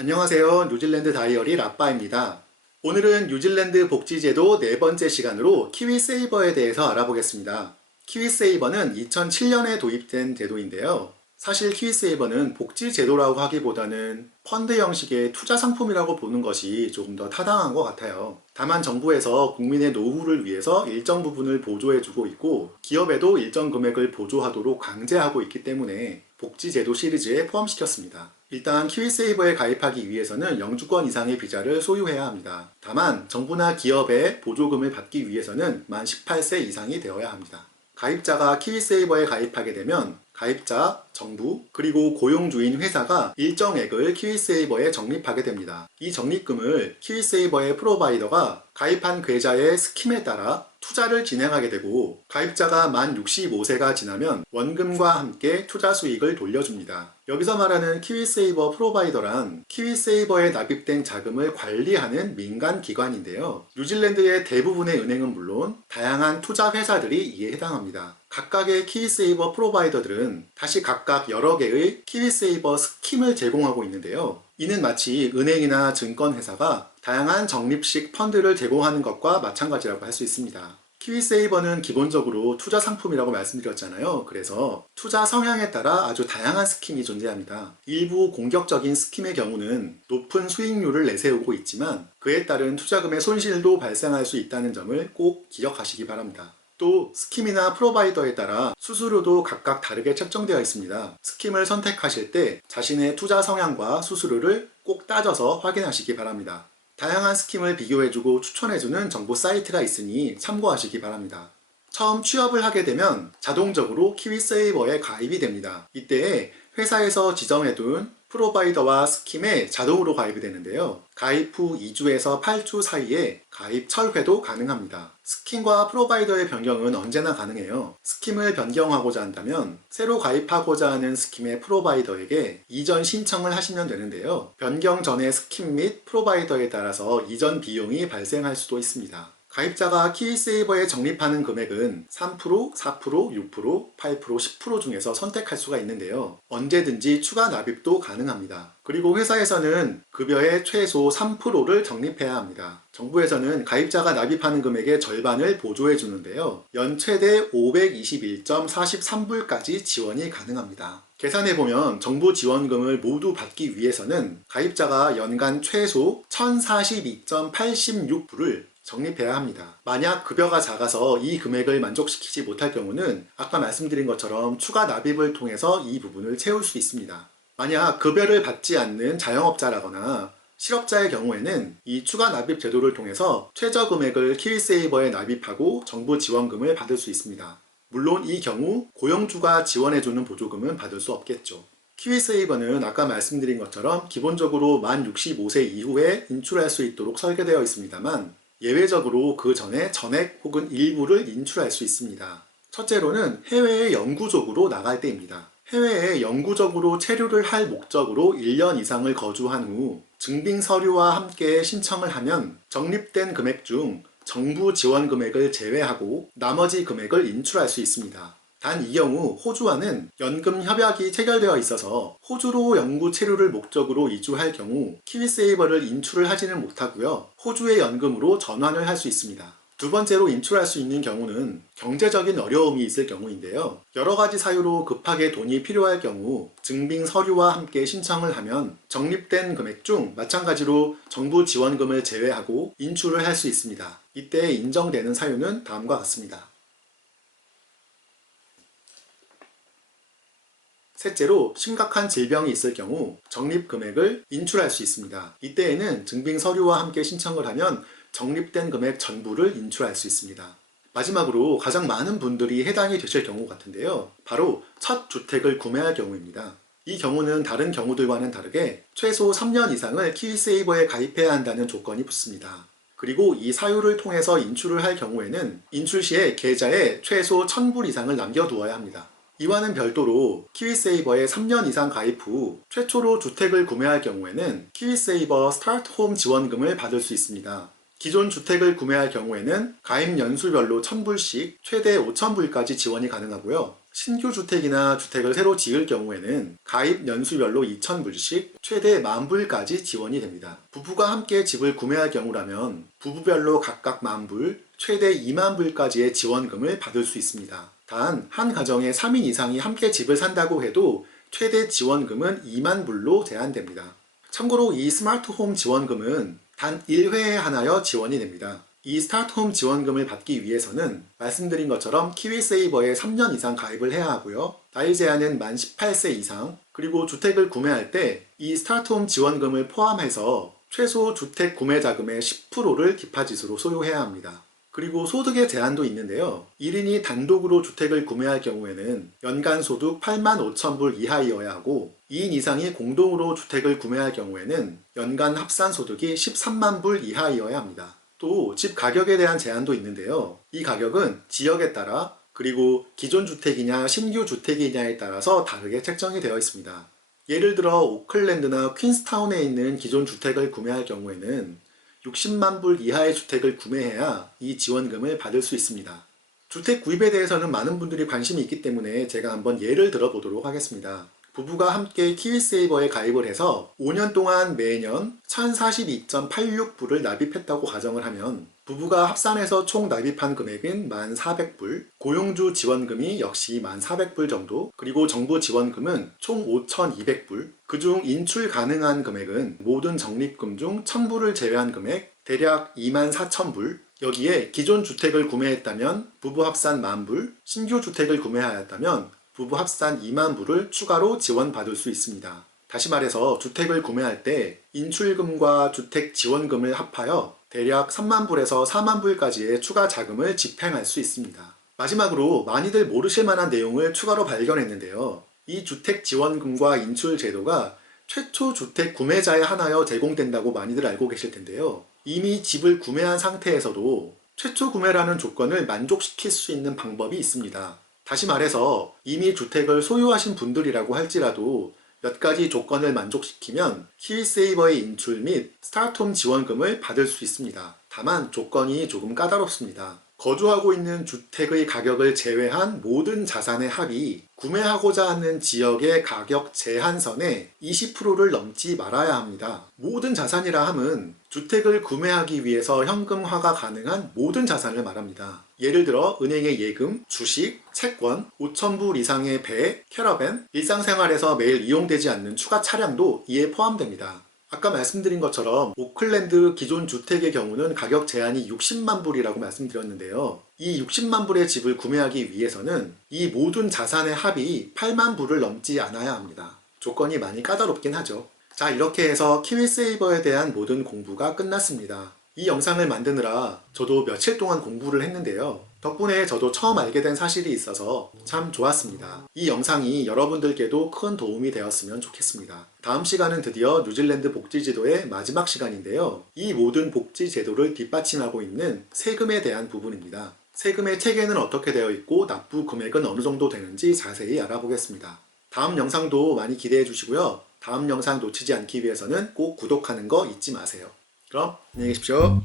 안녕하세요. 뉴질랜드 다이어리 라빠입니다. 오늘은 뉴질랜드 복지제도 네 번째 시간으로 키위세이버에 대해서 알아보겠습니다. 키위세이버는 2007년에 도입된 제도인데요. 사실 키위세이버는 복지제도라고 하기보다는 펀드 형식의 투자 상품이라고 보는 것이 조금 더 타당한 것 같아요. 다만 정부에서 국민의 노후를 위해서 일정 부분을 보조해주고 있고 기업에도 일정 금액을 보조하도록 강제하고 있기 때문에 복지제도 시리즈에 포함시켰습니다. 일단 키위세이버에 가입하기 위해서는 영주권 이상의 비자를 소유해야 합니다. 다만 정부나 기업의 보조금을 받기 위해서는 만 18세 이상이 되어야 합니다. 가입자가 키위세이버에 가입하게 되면 가입자, 정부, 그리고 고용주인 회사가 일정액을 키위세이버에 적립하게 됩니다. 이 적립금을 키위세이버의 프로바이더가 가입한 계좌의 스킴에 따라 투자를 진행하게 되고 가입자가 만 65세가 지나면 원금과 함께 투자 수익을 돌려줍니다. 여기서 말하는 키위세이버 프로바이더란 키위세이버에 납입된 자금을 관리하는 민간 기관인데요. 뉴질랜드의 대부분의 은행은 물론 다양한 투자 회사들이 이에 해당합니다. 각각의 키위세이버 프로바이더들은 다시 각각 여러 개의 키위세이버 스킴을 제공하고 있는데요. 이는 마치 은행이나 증권회사가 다양한 적립식 펀드를 제공하는 것과 마찬가지라고 할 수 있습니다. 키위세이버는 기본적으로 투자 상품이라고 말씀드렸잖아요. 그래서 투자 성향에 따라 아주 다양한 스킴이 존재합니다. 일부 공격적인 스킴의 경우는 높은 수익률을 내세우고 있지만 그에 따른 투자금의 손실도 발생할 수 있다는 점을 꼭 기억하시기 바랍니다. 또 스킴이나 프로바이더에 따라 수수료도 각각 다르게 책정되어 있습니다. 스킴을 선택하실 때 자신의 투자 성향과 수수료를 꼭 따져서 확인하시기 바랍니다. 다양한 스킴을 비교해주고 추천해주는 정보 사이트가 있으니 참고하시기 바랍니다. 처음 취업을 하게 되면 자동적으로 키위세이버에 가입이 됩니다. 이때 회사에서 지정해둔 프로바이더와 스킴에 자동으로 가입이 되는데요. 가입 후 2주에서 8주 사이에 가입 철회도 가능합니다. 스킴과 프로바이더의 변경은 언제나 가능해요. 스킴을 변경하고자 한다면 새로 가입하고자 하는 스킴의 프로바이더에게 이전 신청을 하시면 되는데요. 변경 전의 스킴 및 프로바이더에 따라서 이전 비용이 발생할 수도 있습니다. 가입자가 키위세이버에 적립하는 금액은 3%, 4%, 6%, 8%, 10% 중에서 선택할 수가 있는데요. 언제든지 추가 납입도 가능합니다. 그리고 회사에서는 급여의 최소 3%를 적립해야 합니다. 정부에서는 가입자가 납입하는 금액의 절반을 보조해 주는데요. 연 최대 521.43불까지 지원이 가능합니다. 계산해보면 정부 지원금을 모두 받기 위해서는 가입자가 연간 최소 1042.86불을 적립해야 합니다. 만약 급여가 작아서 이 금액을 만족시키지 못할 경우는 아까 말씀드린 것처럼 추가 납입을 통해서 이 부분을 채울 수 있습니다. 만약 급여를 받지 않는 자영업자라거나 실업자의 경우에는 이 추가 납입 제도를 통해서 최저 금액을 키위세이버에 납입하고 정부 지원금을 받을 수 있습니다. 물론 이 경우 고용주가 지원해주는 보조금은 받을 수 없겠죠. 키위세이버는 아까 말씀드린 것처럼 기본적으로 만 65세 이후에 인출할 수 있도록 설계되어 있습니다만 예외적으로 그 전에 전액 혹은 일부를 인출할 수 있습니다. 첫째로는 해외에 영구적으로 나갈 때입니다. 해외에 영구적으로 체류를 할 목적으로 1년 이상을 거주한 후 증빙 서류와 함께 신청을 하면 적립된 금액 중 정부 지원 금액을 제외하고 나머지 금액을 인출할 수 있습니다. 단 이 경우 호주와는 연금 협약이 체결되어 있어서 호주로 영구 체류를 목적으로 이주할 경우 키위세이버를 인출을 하지는 못하고요. 호주의 연금으로 전환을 할 수 있습니다. 두 번째로 인출할 수 있는 경우는 경제적인 어려움이 있을 경우인데요. 여러 가지 사유로 급하게 돈이 필요할 경우 증빙 서류와 함께 신청을 하면 적립된 금액 중 마찬가지로 정부 지원금을 제외하고 인출을 할 수 있습니다. 이때 인정되는 사유는 다음과 같습니다. 셋째로 심각한 질병이 있을 경우 적립 금액을 인출할 수 있습니다. 이때에는 증빙 서류와 함께 신청을 하면 적립된 금액 전부를 인출할 수 있습니다. 마지막으로 가장 많은 분들이 해당이 되실 경우 같은데요. 바로 첫 주택을 구매할 경우입니다. 이 경우는 다른 경우들과는 다르게 최소 3년 이상을 키위세이버에 가입해야 한다는 조건이 붙습니다. 그리고 이 사유를 통해서 인출을 할 경우에는 인출 시에 계좌에 최소 1000불 이상을 남겨두어야 합니다. 이와는 별도로 키위세이버에 3년 이상 가입 후 최초로 주택을 구매할 경우에는 키위세이버 스타트 홈 지원금을 받을 수 있습니다. 기존 주택을 구매할 경우에는 가입 연수별로 1000불씩 최대 5000불까지 지원이 가능하고요. 신규 주택이나 주택을 새로 지을 경우에는 가입 연수별로 2,000불씩 최대 10,000불까지 지원이 됩니다. 부부가 함께 집을 구매할 경우라면 부부별로 각각 10,000불, 최대 20,000불까지의 지원금을 받을 수 있습니다. 단, 한 가정에 3인 이상이 함께 집을 산다고 해도 최대 지원금은 20,000불로 제한됩니다. 참고로 이 스마트홈 지원금은 단 1회에 하나여 지원이 됩니다. 이 스타트홈 지원금을 받기 위해서는 말씀드린 것처럼 키위세이버에 3년 이상 가입을 해야 하고요. 나이 제한은 만 18세 이상, 그리고 주택을 구매할 때 이 스타트홈 지원금을 포함해서 최소 주택 구매 자금의 10%를 기파지수로 소유해야 합니다. 그리고 소득의 제한도 있는데요. 1인이 단독으로 주택을 구매할 경우에는 연간 소득 85,000불 이하이어야 하고 2인 이상이 공동으로 주택을 구매할 경우에는 연간 합산 소득이 130,000불 이하이어야 합니다. 또 집 가격에 대한 제한도 있는데요. 이 가격은 지역에 따라 그리고 기존 주택이냐 신규 주택이냐에 따라서 다르게 책정이 되어 있습니다. 예를 들어 오클랜드나 퀸스타운에 있는 기존 주택을 구매할 경우에는 600,000불 이하의 주택을 구매해야 이 지원금을 받을 수 있습니다. 주택 구입에 대해서는 많은 분들이 관심이 있기 때문에 제가 한번 예를 들어 보도록 하겠습니다. 부부가 함께 키위세이버에 가입을 해서 5년 동안 매년 1,042.86불을 납입했다고 가정을 하면 부부가 합산해서 총 납입한 금액은 1,400불, 고용주 지원금이 역시 1,400불 정도, 그리고 정부 지원금은 총 5,200불, 그중 인출 가능한 금액은 모든 적립금 중 1,000불을 제외한 금액 대략 24,000불, 여기에 기존 주택을 구매했다면 부부 합산 10,000불, 신규 주택을 구매하였다면 부부 합산 20,000불을 추가로 지원받을 수 있습니다. 다시 말해서 주택을 구매할 때 인출금과 주택 지원금을 합하여 대략 30,000불에서 40,000불까지의 추가 자금을 집행할 수 있습니다. 마지막으로 많이들 모르실 만한 내용을 추가로 발견했는데요. 이 주택 지원금과 인출 제도가 최초 주택 구매자에 한하여 제공된다고 많이들 알고 계실 텐데요. 이미 집을 구매한 상태에서도 최초 구매라는 조건을 만족시킬 수 있는 방법이 있습니다. 다시 말해서 이미 주택을 소유하신 분들이라고 할지라도 몇 가지 조건을 만족시키면 키위세이버의 인출 및 스타트홈 지원금을 받을 수 있습니다. 다만 조건이 조금 까다롭습니다. 거주하고 있는 주택의 가격을 제외한 모든 자산의 합이 구매하고자 하는 지역의 가격 제한선의 20%를 넘지 말아야 합니다. 모든 자산이라 함은 주택을 구매하기 위해서 현금화가 가능한 모든 자산을 말합니다. 예를 들어 은행의 예금, 주식, 채권, 5,000불 이상의 배, 캐러밴, 일상생활에서 매일 이용되지 않는 추가 차량도 이에 포함됩니다. 아까 말씀드린 것처럼 오클랜드 기존 주택의 경우는 가격 제한이 600,000불이라고 말씀드렸는데요. 이 600,000불의 집을 구매하기 위해서는 이 모든 자산의 합이 80,000불을 넘지 않아야 합니다. 조건이 많이 까다롭긴 하죠. 자, 이렇게 해서 키위세이버에 대한 모든 공부가 끝났습니다. 이 영상을 만드느라 저도 며칠 동안 공부를 했는데요. 덕분에 저도 처음 알게 된 사실이 있어서 참 좋았습니다. 이 영상이 여러분들께도 큰 도움이 되었으면 좋겠습니다. 다음 시간은 드디어 뉴질랜드 복지제도의 마지막 시간인데요. 이 모든 복지제도를 뒷받침하고 있는 세금에 대한 부분입니다. 세금의 체계는 어떻게 되어 있고 납부 금액은 어느 정도 되는지 자세히 알아보겠습니다. 다음 영상도 많이 기대해 주시고요. 다음 영상 놓치지 않기 위해서는 꼭 구독하는 거 잊지 마세요. 그럼 안녕히 계십시오.